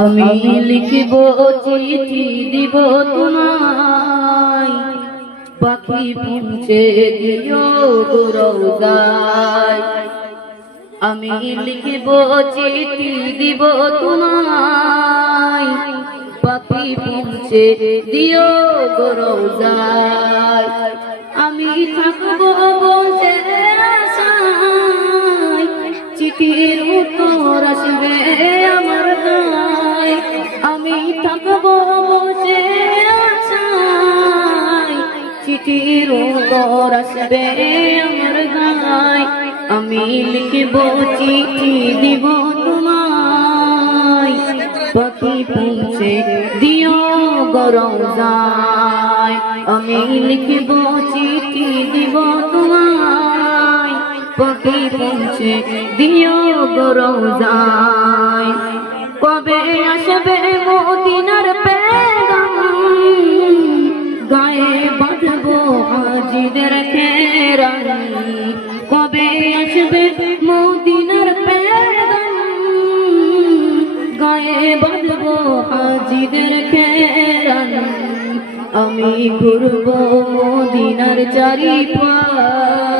আমি লিখিব চিঠি দিব তোমায়। পাখি পৌঁছে দিও রোজায়। আমি লিখিব চিঠি দিব তোমায়। পাখি পৌঁছে দিও রোজায়। আমি থাকব বসে চিঠির উত্তর আসবে আমার গায় আমি থাকব বসে আশায়। চিঠির উত্তর আসবে আমার গায়। আমি লিখব চিঠি, দিব তোমায়। পাখি পৌঁছে দিও গরম যায় আমি লিখব চিঠি, দিব তোমায়। পাখি পৌঁছে দিও গরম যায় কবে আসবে মদিনার পেগাম? গায়ে বাঁধবো হাজিদের খেরানি কবে আসবে মদিনার পেগাম? গায়ে বাঁধবো হাজিদের খেরানি আমি ঘুরবো মদিনার চারি পাশ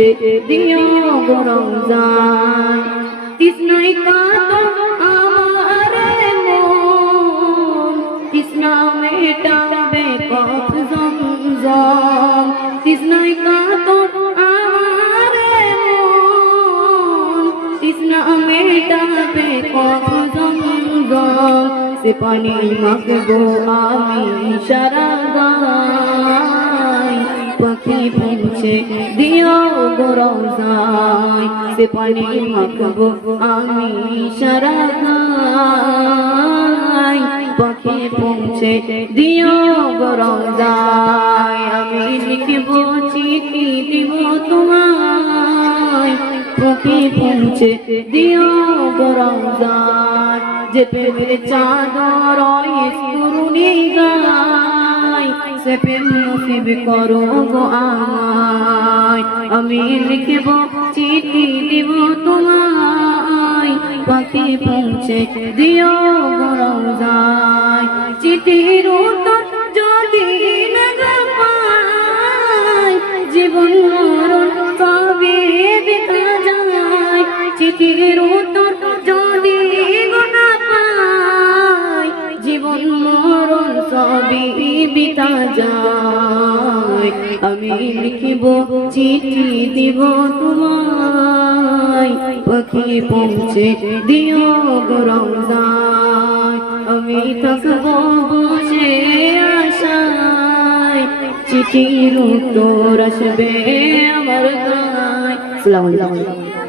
পৌঁছে দিও গো রওজায় তৃষ্ণায় কাঁদো আমার মন। তৃষ্ণা মেটাবে কফ জমজম। তৃষ্ণায় কাঁদো আমার মন। তৃষ্ণা মেটাবে কফ জমজম। সে পানি মাখবো আমি সারা গায় পাখি পৌঁছে দিও গরজায় সে পানি মাখবো আমি সারা পাখি পৌঁছে দিও গরজায় আমি লিখব চিঠি দিব তোমায়। পাখি পৌঁছে দিও গরজায় যে প্রেমের চাদর তরুণী গায় সে প্রেম নসিব করো গো আমায়। আমি লিখব, চিঠি দিব তোমায়। পাখি পৌঁছে দিও গরজায় চিঠির উত্তর যদি না পাই জীবন মরণ কবে দেখা যায়। চিঠির যায় আমি লিখিব, চিঠি দিব তোমায়। পাখি পৌঁছে দিও গরম যায় আমি থাকব বসে আশায়। চিঠির উত্তর আসবে আমার গায় সালাম আলাইকুম।